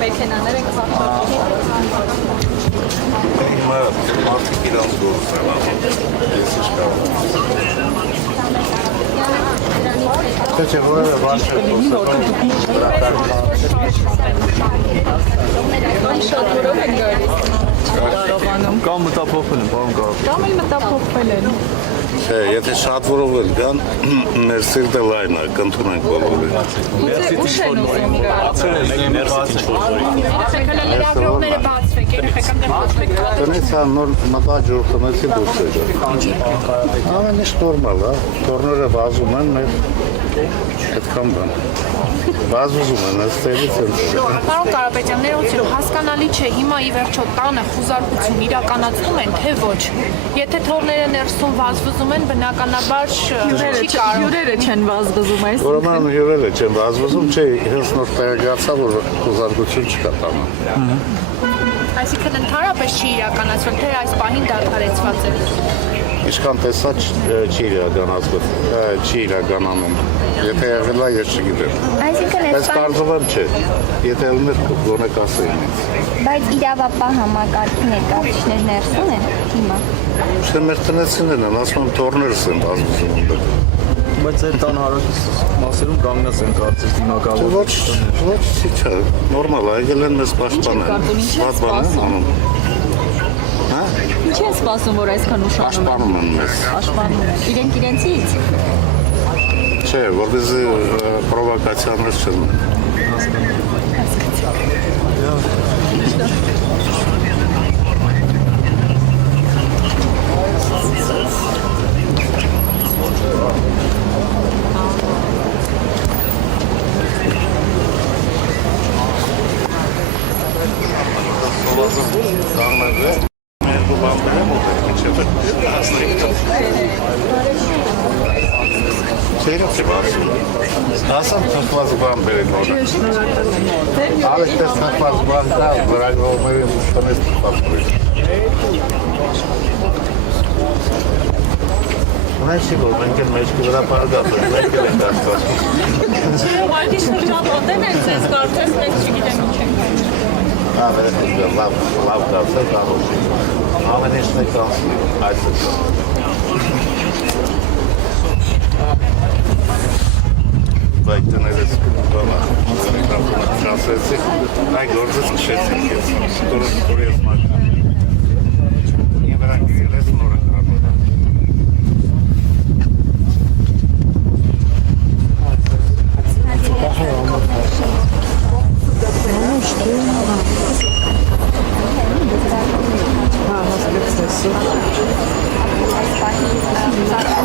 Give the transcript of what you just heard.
Մեքենաները կհաղթող։ Հիմա մարդիկ իրանց գործ են անում, ես իշկավ։ Չէ, որևէ բան չէ Շատորով են գալիս։ Կամ մտափոխվել են, բան կարող։ Կամ էլ մտափոխվել են։ Չէ, եթե շատ որով են գան, մեր սիրտը լայն է, կընդունենք բոլորին։ Գուցե ուշ են ուզում գալ։ Երեխեքները լրագրողները բացվեք, երեխեքները բացվեք։ Տնից ան նոր մտաջուր տնեցի դուրս է։ Ամեն ինչ նորմալ է, թորները վազում են, մեր այդքան բան։ Վազում են, այստեղից են։ Պարոն Կարապետյան, ներողություն, հասկանալի չէ, հիմա ի վերջո տանը խուզարկություն իրականացնում են, թե ոչ։ Եթե թորները ներսում վազվզում են, բնականաբար չի կարող։ Հյուրերը չեն վազվզում այս։ Ուրեմն հյուրերը չեն վազվզում, չէ, հենց նոր տեղեկացա, որ խուզարկություն չկա տանը։ Այսինքն ընդհանրապես չի իրականացվել, թե այս պահին դադարեցված է։ Ինչքան տեսա չի իրականանում, եթե եղել է, ես չգիտեմ։ Այսինքն Բայց կարծում եմ չէ, եթե ելներ գոնե կասեին ինձ։ բայց իրավապահ համակարգի ներկայացուցիչներ ներսում են հիմա։ Չէ, մեր տնեցիներն են, ասում եմ թորներս են վազվզում ունդը։ Բայց այդ տան հարակից մասերում կանգնած են կարծես դիմակալով։ Ոչ, չէ, նորմալ է, եկել են մեզ պաշտպանել։ Վատ բան են անում։ Հա? Ինչ են սպասում, որ այսքան ուշանում են։ Պաշտպանում են մեզ։ Պաշտպանում են։ Իրենք իրենցից։ Չէ, որպեսզի պրովոկացիաներ չեն։ Ասամ թխված բան բերեն նորը։ Ալեք տես թխված բան կա, վրագրողների տնես թխված բերեն։ Ունեն չի որ, մենք են մեջքի վրա պարգապ են, մենք են դաստված։ Ուղղակի շրջապատեն են ձեզ կարծես, մենք չգիտեմ ինչ ենք։ Լավ դարձեք, առոշի։ Ամեն ինչն է կանցնի, այս է կա։ Բայց տներս բանա, չասեցիք, այ գործից քշեցիք ես, ստորը ես մաշնա։ Իմ վրանք սիրես նորը կրապոտ։ Հա, հասկացա։